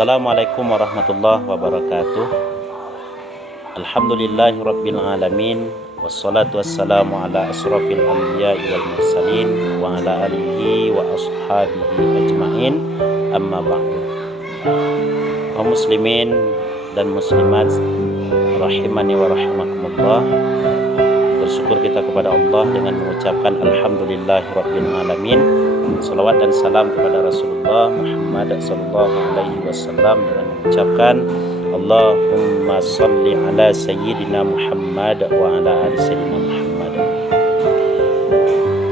Assalamualaikum warahmatullahi wabarakatuh. Alhamdulillahi rabbil alamin. Wassalatu wassalamu ala asrafil anbiya'i wal mursalin wa ala alihi wa ashabihi ajma'in. Amma ba'du. Kaum muslimin dan muslimat rahimani wa rahimakumullah, bersyukur kita kepada Allah dengan mengucapkan alhamdulillahi rabbil alamin. Salawat dan salam kepada Rasulullah Muhammad sallallahu alaihi wasallam dengan mengucapkan Allahumma salli ala sayyidina Muhammad wa ala ali sayyidina Muhammad.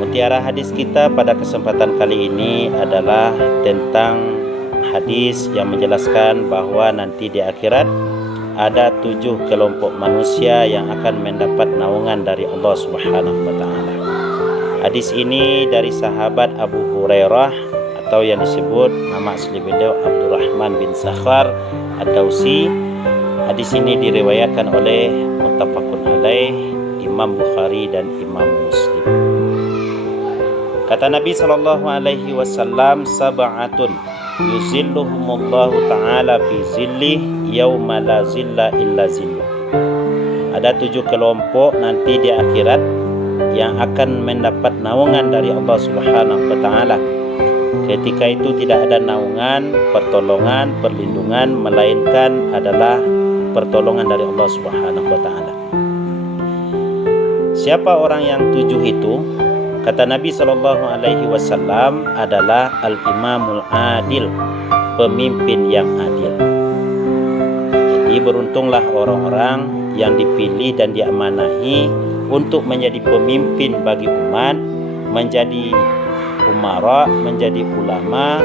Mutiara hadis kita pada kesempatan kali ini adalah tentang hadis yang menjelaskan bahwa nanti di akhirat ada 7 kelompok manusia yang akan mendapat naungan dari Allah Subhanahu wa taala. Hadis ini dari sahabat Abu Hurairah atau yang disebut nama asli beliau Abdurrahman bin Sakhar Ad-Dausi. Hadis ini diriwayatkan oleh muttafaqun alaih Imam Bukhari dan Imam Muslim. Kata Nabi sallallahu alaihi wasallam, sab'atun yuzilluhumullahu ta'ala fi zillih yauma la zilla illa zilluh. Ada 7 kelompok nanti di akhirat yang akan mendapat naungan dari Allah Subhanahu wa taala. Ketika itu tidak ada naungan, pertolongan, perlindungan melainkan adalah pertolongan dari Allah Subhanahu wa taala. Siapa orang yang 7 itu? Kata Nabi sallallahu alaihi wasallam adalah al-imamul adil, pemimpin yang adil. Jadi beruntunglah orang-orang yang dipilih dan diamanahi untuk menjadi pemimpin bagi umat, menjadi umara, menjadi ulama,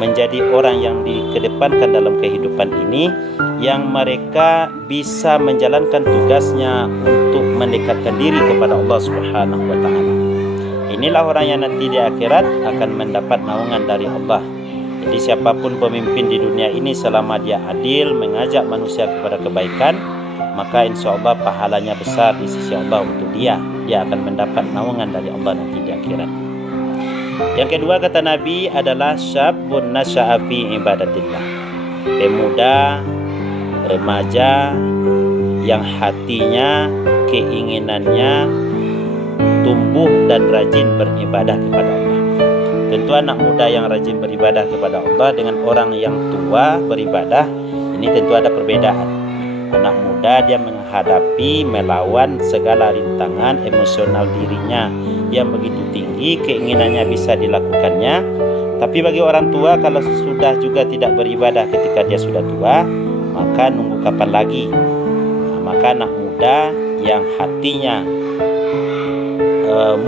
menjadi orang yang dikedepankan dalam kehidupan ini, yang mereka bisa menjalankan tugasnya untuk mendekatkan diri kepada Allah Subhanahu wa taala. Inilah orang yang nanti di akhirat akan mendapat naungan dari Allah. Jadi siapapun pemimpin di dunia ini selama dia adil, mengajak manusia kepada kebaikan, maka insya Allah pahalanya besar di sisi Allah untuk dia akan mendapat naungan dari Allah nanti di akhirat. Yang kedua kata Nabi adalah syabun nasya'a fi ibadatillah, pemuda remaja yang hatinya, keinginannya tumbuh dan rajin beribadah kepada Allah. Tentu anak muda yang rajin beribadah kepada Allah dengan orang yang tua beribadah, ini tentu ada perbedaan. Anak muda dia menghadapi, melawan segala rintangan emosional dirinya yang begitu tinggi, keinginannya bisa dilakukannya. Tapi bagi orang tua, kalau sudah juga tidak beribadah ketika dia sudah tua, maka nunggu kapan lagi? Maka anak muda yang hatinya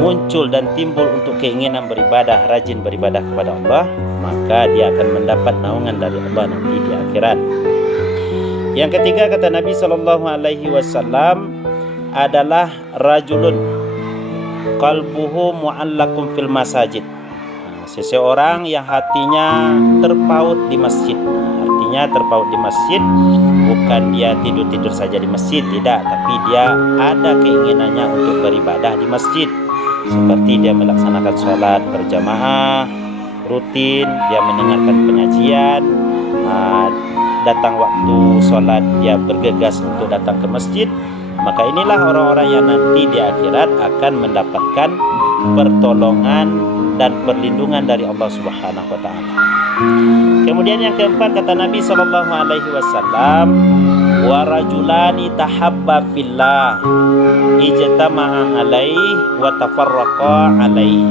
muncul dan timbul untuk keinginan beribadah, rajin beribadah kepada Allah, maka dia akan mendapat naungan dari Allah nanti di akhirat. Yang ketiga kata Nabi sallallahu alaihi wasallam adalah rajulun qalbuhu mu'allaqun fil masajid. Seseorang yang hatinya terpaut di masjid. Artinya terpaut di masjid bukan dia tidur-tidur saja di masjid, tidak, tapi dia ada keinginannya untuk beribadah di masjid. Seperti dia melaksanakan sholat berjamaah rutin, dia mendengarkan pengajian, datang waktu sholat dia bergegas untuk datang ke masjid. Maka inilah orang-orang yang nanti di akhirat akan mendapatkan pertolongan dan perlindungan dari Allah Subhanahu wa taala. Kemudian yang keempat kata Nabi sallallahu alaihi wasallam, wa rajulani tahabba fillah ijtama'a alaihi wa tafarraqa alaihi.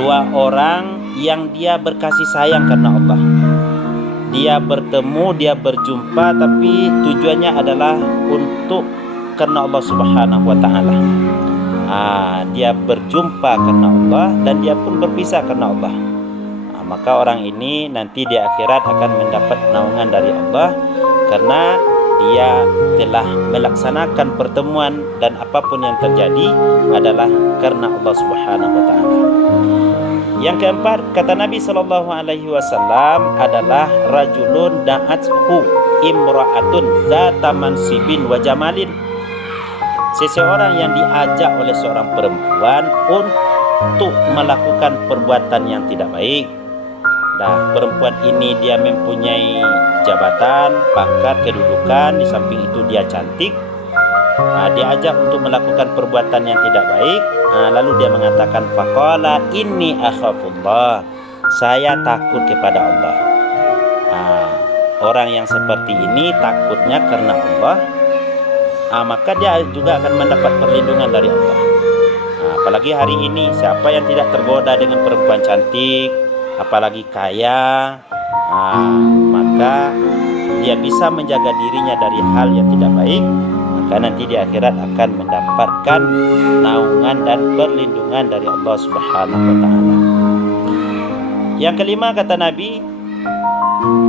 2 orang yang dia berkasih sayang karena Allah. Dia bertemu, dia berjumpa, tapi tujuannya adalah untuk karena Allah Subhanahu wa taala. Dia berjumpa karena Allah dan dia pun berpisah karena Allah. Maka orang ini nanti di akhirat akan mendapat naungan dari Allah karena dia telah melaksanakan pertemuan dan apapun yang terjadi adalah karena Allah Subhanahu wa taala. Yang keempat kata Nabi sallallahu alaihi wasallam adalah rajulun da'athu imra'atun zata mansibin wa jamalin. Seseorang yang diajak oleh seorang perempuan untuk melakukan perbuatan yang tidak baik. Nah, perempuan ini dia mempunyai jabatan, pangkat, kedudukan, di samping itu dia cantik. Diajak untuk melakukan perbuatan yang tidak baik. Lalu dia mengatakan, faqala inni akhafullah, saya takut kepada Allah. Orang yang seperti ini takutnya karena Allah, maka dia juga akan mendapat perlindungan dari Allah. Apalagi hari ini, siapa yang tidak tergoda dengan perempuan cantik, apalagi kaya, maka dia bisa menjaga dirinya dari hal yang tidak baik, maka nanti di akhirat akan mendapatkan naungan dan perlindungan dari Allah Subhanahu wa ta'ala. Yang kelima, kata Nabi,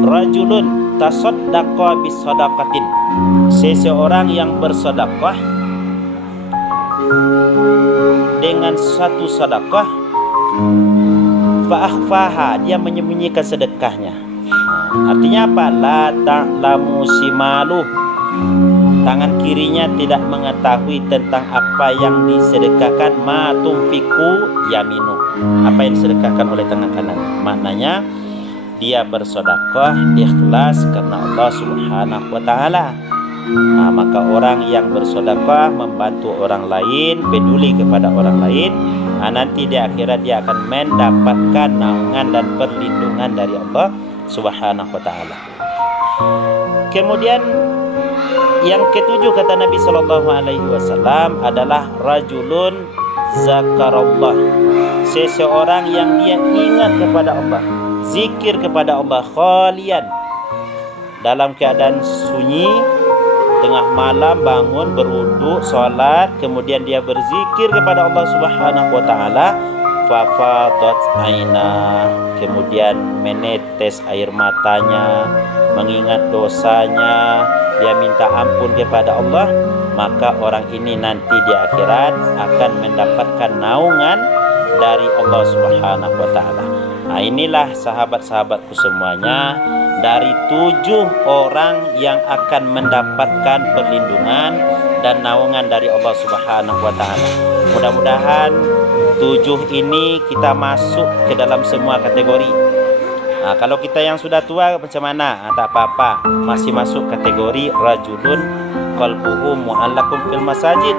rajulun tasaddaqa bisadaqatin, seseorang yang bersedekah dengan satu sedekah, fa akhfaha, dia menyembunyikan sedekahnya. Artinya apa? La ta'lamu shimaluh, tangan kirinya tidak mengetahui tentang apa yang disedekahkan, ma tunfiku yaminu, apa yang disedekahkan oleh tangan kanan. Maknanya dia bersedekah ikhlas karena Allah Subhanahu wa ta'ala. Maka orang yang bersedekah membantu orang lain, peduli kepada orang lain, nanti di akhirat dia akan mendapatkan naungan dan perlindungan dari Allah Subhanahu wa ta'ala. Kemudian yang ketujuh, kata Nabi SAW, adalah rajulun zakarallah, seseorang yang dia ingat kepada Allah, zikir kepada Allah khalian, dalam keadaan sunyi, tengah malam bangun berwudu, sholat, kemudian dia berzikir kepada Allah Subhanahu wa ta'ala, fafadat aina, kemudian menetes air matanya, mengingat dosanya, dia minta ampun kepada Allah, maka orang ini nanti di akhirat akan mendapatkan naungan dari Allah Subhanahu wa ta'ala. Inilah sahabat-sahabatku semuanya, dari 7 orang yang akan mendapatkan perlindungan dan naungan dari Allah Subhanahu wa ta'ala. Mudah-mudahan 7 ini kita masuk ke dalam semua kategori. Kalau kita yang sudah tua macam mana? Tak apa-apa, masih masuk kategori rajulun qalbuhu mu'allaqun fil masajid.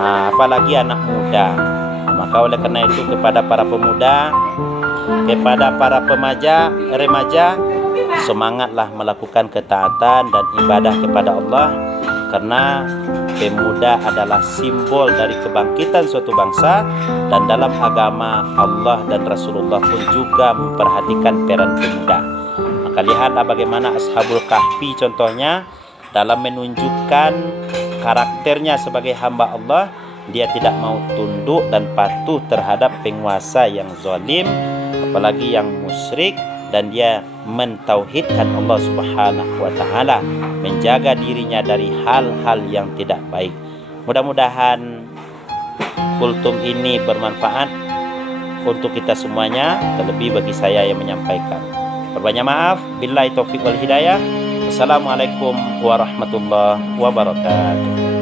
Apalagi anak muda. Maka oleh karena itu, kepada para pemuda, kepada para remaja, semangatlah melakukan ketaatan dan ibadah kepada Allah, karena pemuda adalah simbol dari kebangkitan suatu bangsa, dan dalam agama Allah dan Rasulullah pun juga memperhatikan peran pemuda. Maka lihatlah bagaimana Ashabul Kahfi contohnya, dalam menunjukkan karakternya sebagai hamba Allah, dia tidak mau tunduk dan patuh terhadap penguasa yang zalim, apalagi yang musyrik, dan dia mentauhidkan Allah Subhanahu wa ta'ala, menjaga dirinya dari hal-hal yang tidak baik. Mudah-mudahan kultum ini bermanfaat untuk kita semuanya, terlebih bagi saya yang menyampaikan. Berbanyak maaf, billahi taufiq wal hidayah. Wassalamualaikum warahmatullahi wabarakatuh.